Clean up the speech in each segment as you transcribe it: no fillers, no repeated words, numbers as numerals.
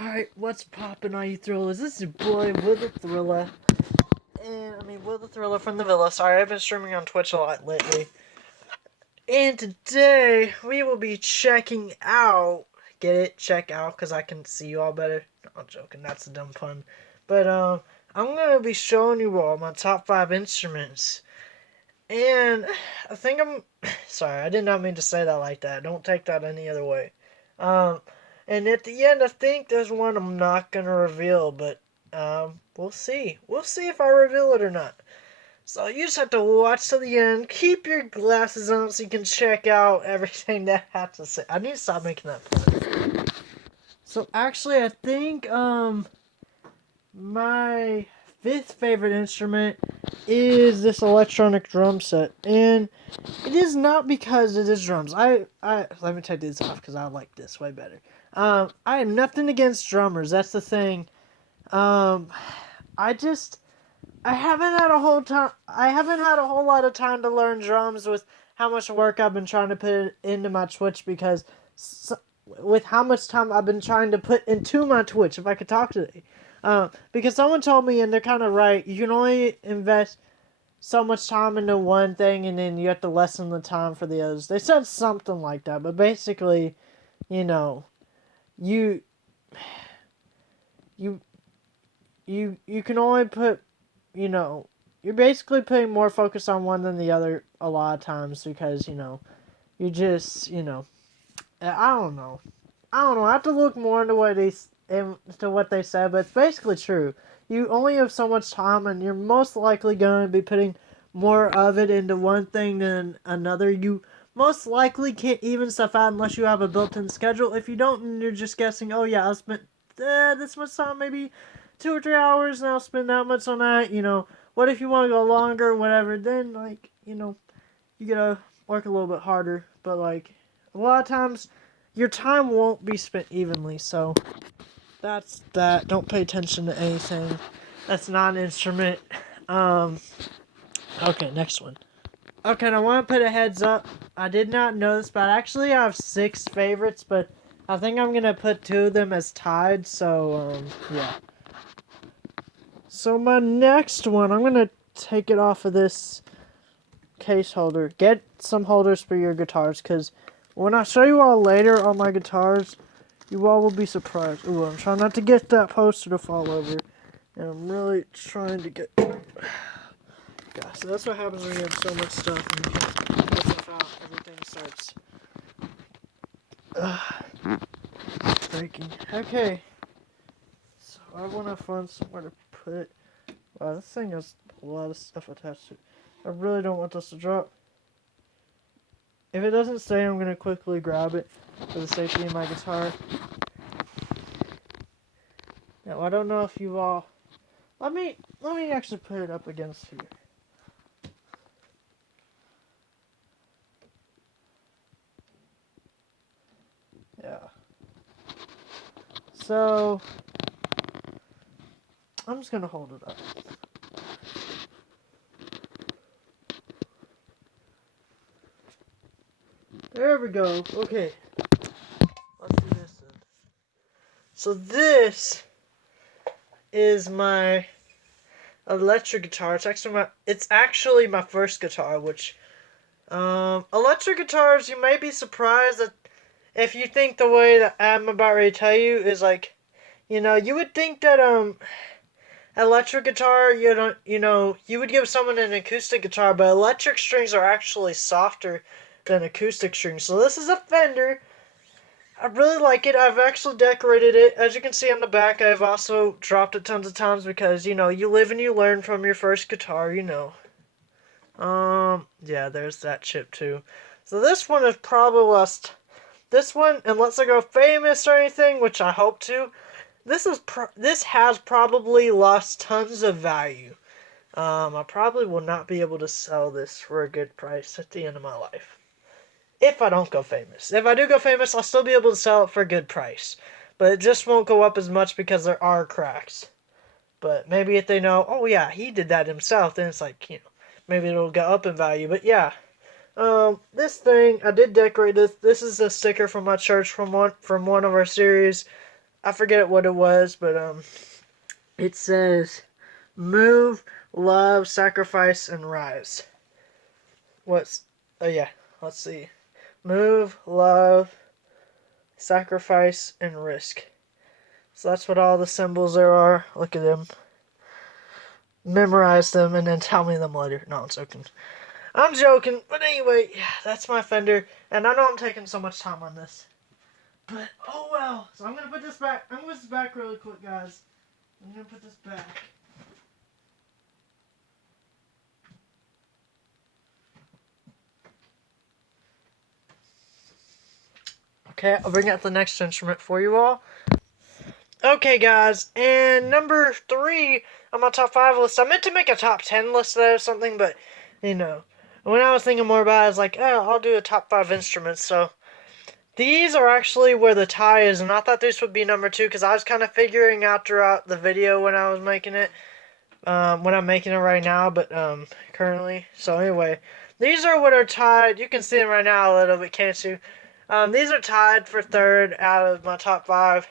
Alright, what's poppin', all you thrillers? This is your boy, Will the Thriller. Will the Thriller from the Villa. Sorry, I've been streaming on Twitch a lot lately. And today, we will be checking out. Get it? Check out, because I can see you all better. No, I'm joking, that's a dumb pun. But, I'm gonna be showing you all my top 5 instruments. And I think I'm. Sorry, I did not mean to say that like that. Don't take that any other way. Um, and at the end, I think there's one I'm not gonna reveal, but we'll see. We'll see if I reveal it or not. So you just have to watch to the end. Keep your glasses on so you can check out everything that I have to say. I need to stop making that pun. So actually, I think my fifth favorite instrument is this electronic drum set, and it is not because it is drums. I let me take this off because I like this way better. I have nothing against drummers. That's the thing. I just I haven't had a whole time. I haven't had a whole lot of time to learn drums with how much work I've been trying to put into my Twitch because with how much time I've been trying to put into my Twitch. If I could talk today. Because someone told me, and they're kind of right, you can only invest so much time into one thing, and then you have to lessen the time for the others. They said something like that, but basically, you know, you you you can only put, you know, you're basically putting more focus on one than the other a lot of times because you just I don't know. I don't know. I have to look more into what they said, but it's basically true. You only have so much time, and you're most likely going to be putting more of it into one thing than another. You most likely can't even stuff out unless you have a built-in schedule. If you don't, and you're just guessing, oh yeah, I spent this much time, maybe 2 or 3 hours, and I'll spend that much on that. What if you want to go longer, whatever? Then you gotta work a little bit harder. But a lot of times your time won't be spent evenly, so that's that. Don't pay attention to anything that's not an instrument. Um, okay, next one. Okay, and I want to put a heads up. I did not know this, but I actually have 6 favorites, but I think I'm gonna put 2 of them as tied, so, yeah. So my next one, I'm gonna take it off of this case holder. Get some holders for your guitars, because when I show you all later on my guitars, you all will be surprised. Ooh, I'm trying not to get that poster to fall over. And I'm really trying to get... Gosh, so that's what happens when you have so much stuff and you can't get stuff out. Everything starts... breaking. Okay. So I want to find somewhere to put it. Wow, this thing has a lot of stuff attached to it. I really don't want this to drop. If it doesn't stay, I'm going to quickly grab it for the safety of my guitar. Now, I don't know if you all... Let me actually put it up against here. Yeah. So, I'm just going to hold it up. There we go. Okay. Let's do this then. So this is my electric guitar. It's actually my first guitar, which electric guitars, you may be surprised that if you think the way that I'm about ready to tell you is you would think that electric guitar, you would give someone an acoustic guitar, but electric strings are actually softer than acoustic strings. So this is a Fender. I really like it. I've actually decorated it. As you can see on the back, I've also dropped it tons of times because, you live and you learn from your first guitar, yeah, there's that chip too. So this one is probably lost. This one, unless I go famous or anything, which I hope to, this has probably lost tons of value. I probably will not be able to sell this for a good price at the end of my life. If I don't go famous. If I do go famous, I'll still be able to sell it for a good price. But it just won't go up as much because there are cracks. But maybe if they know, oh yeah, he did that himself, then it's maybe it'll go up in value. But yeah. This thing, I did decorate this. This is a sticker from my church from one of our series. I forget what it was, but it says move, love, sacrifice, and rise. What's oh yeah, let's see. Move, love, sacrifice, and risk. So that's what all the symbols there are. Look at them. Memorize them and then tell me them later. No, I'm joking. I'm joking. But anyway, yeah, that's my Fender. And I know I'm taking so much time on this. But, oh well. So I'm going to put this back. I'm going to put this back really quick, guys. I'm going to put this back. Okay, I'll bring out the next instrument for you all. Okay, guys, and number 3 on my top 5 list. I meant to make a top 10 list of something, but, you know, when I was thinking more about it, I was like, oh, I'll do a top 5 instruments. So, these are actually where the tie is, and I thought this would be number 2, because I was kind of figuring out throughout the video when I was making it, when I'm making it right now, but, currently. So, anyway, these are what are tied. You can see them right now a little bit, can't you? These are tied for 3rd out of my top 5.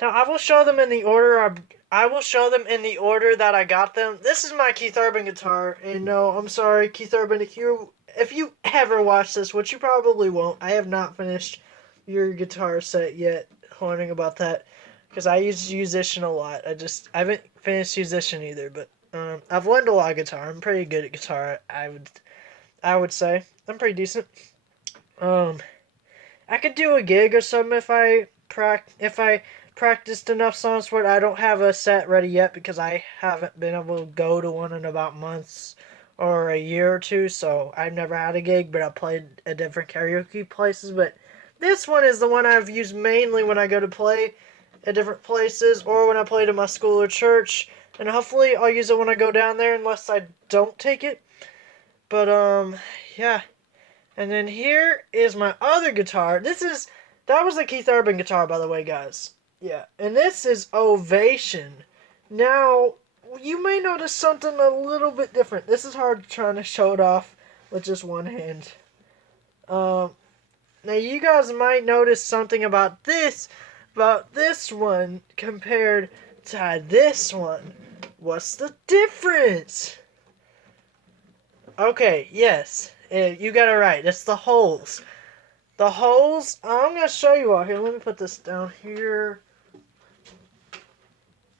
Now, I will show them in the order I will show them in the order that I got them. This is my Keith Urban guitar, and no, I'm sorry, Keith Urban, if you ever watch this, which you probably won't, I have not finished your guitar set yet, learning about that, because I use Musician a lot. I haven't finished Musician either, but I've learned a lot of guitar. I'm pretty good at guitar. I would say I'm pretty decent. I could do a gig or something if I practiced enough songs for it. I don't have a set ready yet because I haven't been able to go to one in about months or a year or two, so I've never had a gig, but I played at different karaoke places. But this one is the one I've used mainly when I go to play at different places or when I played in my school or church, and hopefully I'll use it when I go down there unless I don't take it. But yeah. And then here is my other guitar. That was a Keith Urban guitar, by the way, guys. Yeah, and this is Ovation. Now, you may notice something a little bit different. This is hard trying to show it off with just one hand. Now you guys might notice something about this one compared to this one. What's the difference? Okay, yes, you got it right. It's the holes. The holes, I'm going to show you all here. Let me put this down here.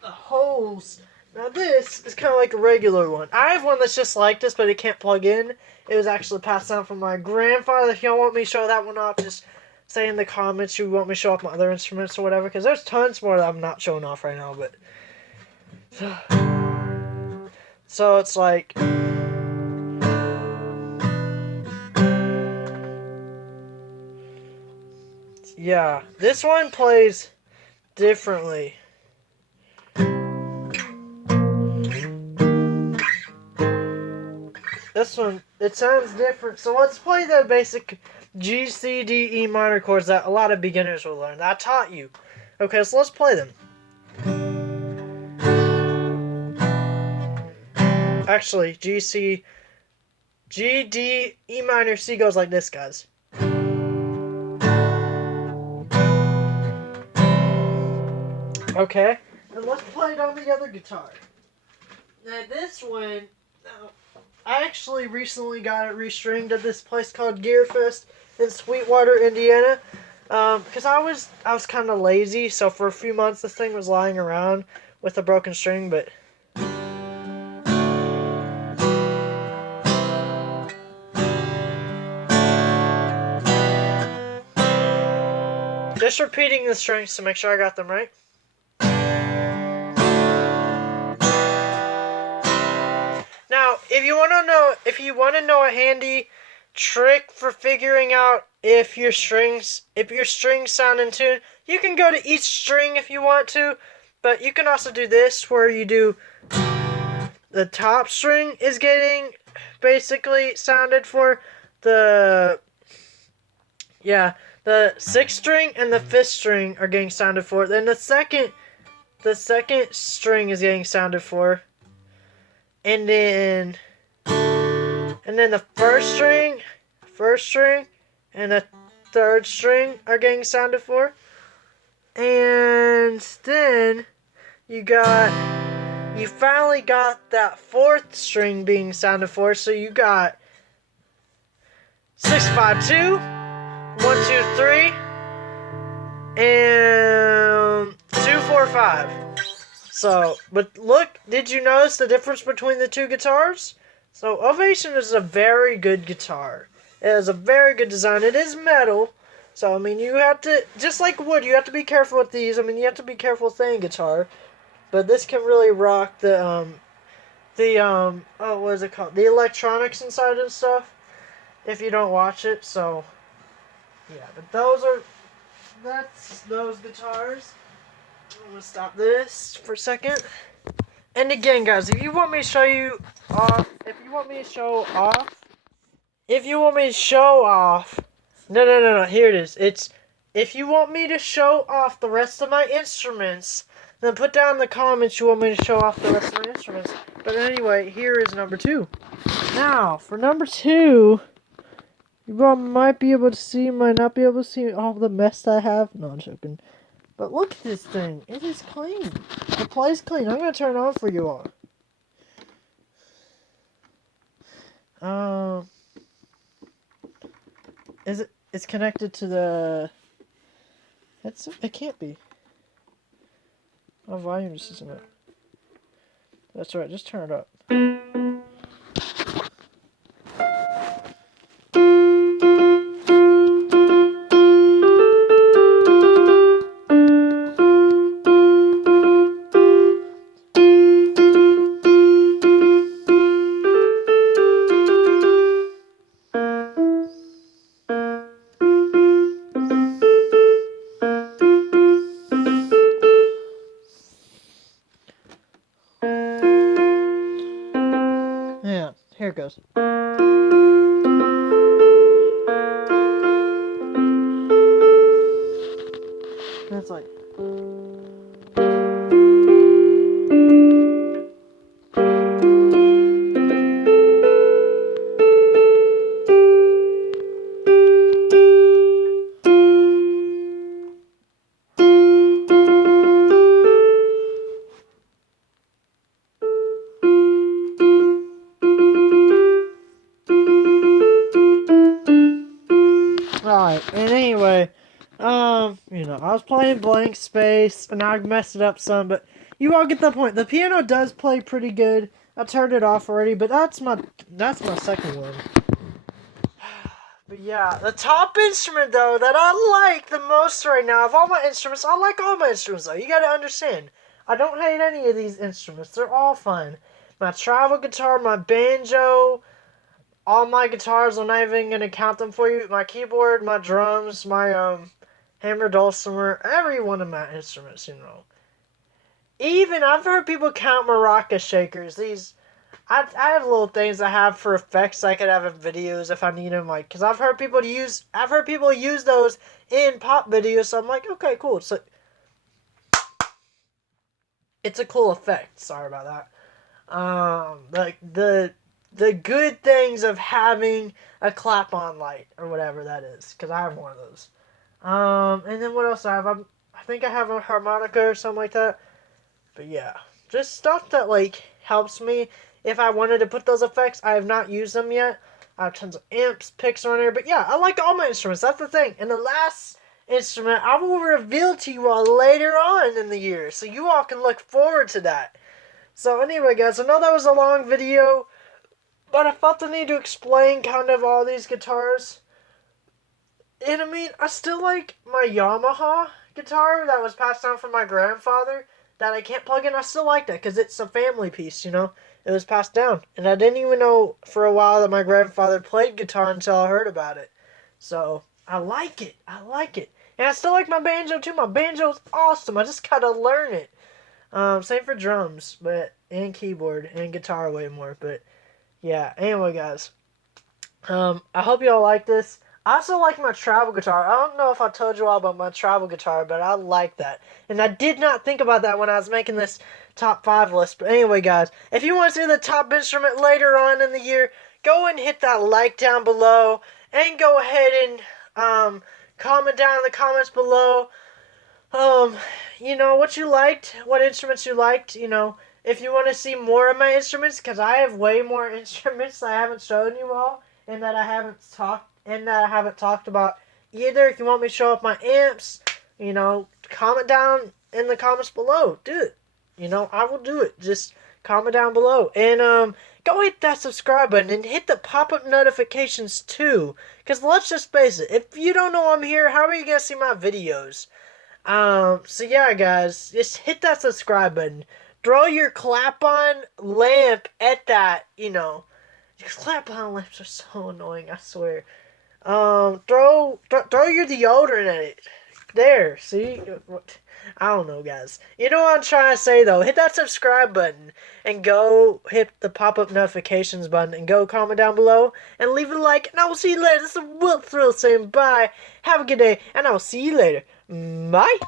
The holes. Now this is kind of like a regular one. I have one that's just like this, but it can't plug in. It was actually passed down from my grandfather. If y'all want me to show that one off, just say in the comments you want me to show off my other instruments or whatever. Because there's tons more that I'm not showing off right now. But so it's like... Yeah, this one plays differently. This one, it sounds different. So let's play the basic G, C, D, E minor chords that a lot of beginners will learn. That I taught you. Okay, so let's play them. Actually, G, C, G, D, E minor, C goes like this, guys. Okay, and let's play it on the other guitar. Now this one, I actually recently got it restringed at this place called Gearfest in Sweetwater, Indiana. Because I was kind of lazy, so for a few months this thing was lying around with a broken string, but... Just repeating the strings to make sure I got them right. Now, if you want to know a handy trick for figuring out if your strings sound in tune, you can go to each string if you want to, but you can also do this where you do the top string is getting basically sounded for, the 6th string and the 5th string are getting sounded for. Then the second string is getting sounded for. And then the first string, and the 3rd string are getting sounded for. And you finally got that fourth string being sounded for, so you got 652, 123, and 245. So, but look, did you notice the difference between the two guitars? So, Ovation is a very good guitar. It has a very good design. It is metal. So, I mean, you have to, just like wood, you have to be careful with these. I mean, you have to be careful with any guitar. But this can really rock oh, what is it called? The electronics inside and stuff. If you don't watch it, so, yeah. But that's those guitars. I'm gonna stop this for a second. And again, guys, if you want me to show you off, no, here it is. It's, if you want me to show off the rest of my instruments, then put down in the comments you want me to show off the rest of my instruments. But anyway, here is number 2. Now, for number 2, you might be able to see, might not be able to see all the mess I have. No, I'm joking. But look at this thing. It is clean. The play's clean. I'm going to turn it on for you all. It's connected to the... It can't be. My volume just isn't up. That's right, just turn it up. Yeah, here it goes. And it's like... Alright, and anyway, I was playing Blank Space, and I messed it up some, but you all get the point. The piano does play pretty good. I turned it off already, but that's my second one. But yeah, the top instrument, though, that I like the most right now, of all my instruments, I like all my instruments, though. You gotta understand. I don't hate any of these instruments. They're all fun. My travel guitar, my banjo... All my guitars, I'm not even gonna count them for you. My keyboard, my drums, my hammer, dulcimer, every one of my instruments, Even I've heard people count maraca shakers. I have little things I have for effects I could have in videos if I need them, like, cause I've heard people use those in pop videos. So I'm like, okay, cool. So it's a cool effect. Sorry about that. Like the good things of having a clap-on light, or whatever that is, because I have one of those. And then what else I have? I think I have a harmonica or something like that. But yeah, just stuff that, like, helps me if I wanted to put those effects. I have not used them yet. I have tons of amps, picks on here. But yeah, I like all my instruments. That's the thing. And the last instrument I will reveal to you all later on in the year, so you all can look forward to that. So anyway, guys, I know that was a long video, but I felt the need to explain kind of all these guitars. And I mean, I still like my Yamaha guitar that was passed down from my grandfather that I can't plug in. I still like that because it's a family piece, It was passed down. And I didn't even know for a while that my grandfather played guitar until I heard about it. So, I like it. And I still like my banjo too. My banjo's awesome. I just gotta learn it. Same for drums, and keyboard, and guitar way more, but... Yeah, anyway, guys. I hope y'all like this. I also like my travel guitar. I don't know if I told you all about my travel guitar, but I like that. And I did not think about that when I was making this top 5 list. But anyway, guys, if you want to see the top instrument later on in the year, go and hit that like down below. And go ahead and comment down in the comments below um, what you liked, what instruments you liked, if you want to see more of my instruments, because I have way more instruments I haven't shown you all, and that I haven't talked about either. If you want me to show up my amps, comment down in the comments below. Do it. I will do it. Just comment down below. And go hit that subscribe button and hit the pop-up notifications too. Because let's just face it, if you don't know I'm here, how are you gonna see my videos? So yeah, guys, just hit that subscribe button. Throw your clap-on lamp at that, Clap-on lamps are so annoying, I swear. Throw your deodorant at it. There, see? I don't know, guys. You know what I'm trying to say, though? Hit that subscribe button and go hit the pop-up notifications button and go comment down below and leave a like. And I will see you later. This is Will Thrill saying bye. Have a good day, and I will see you later. Bye.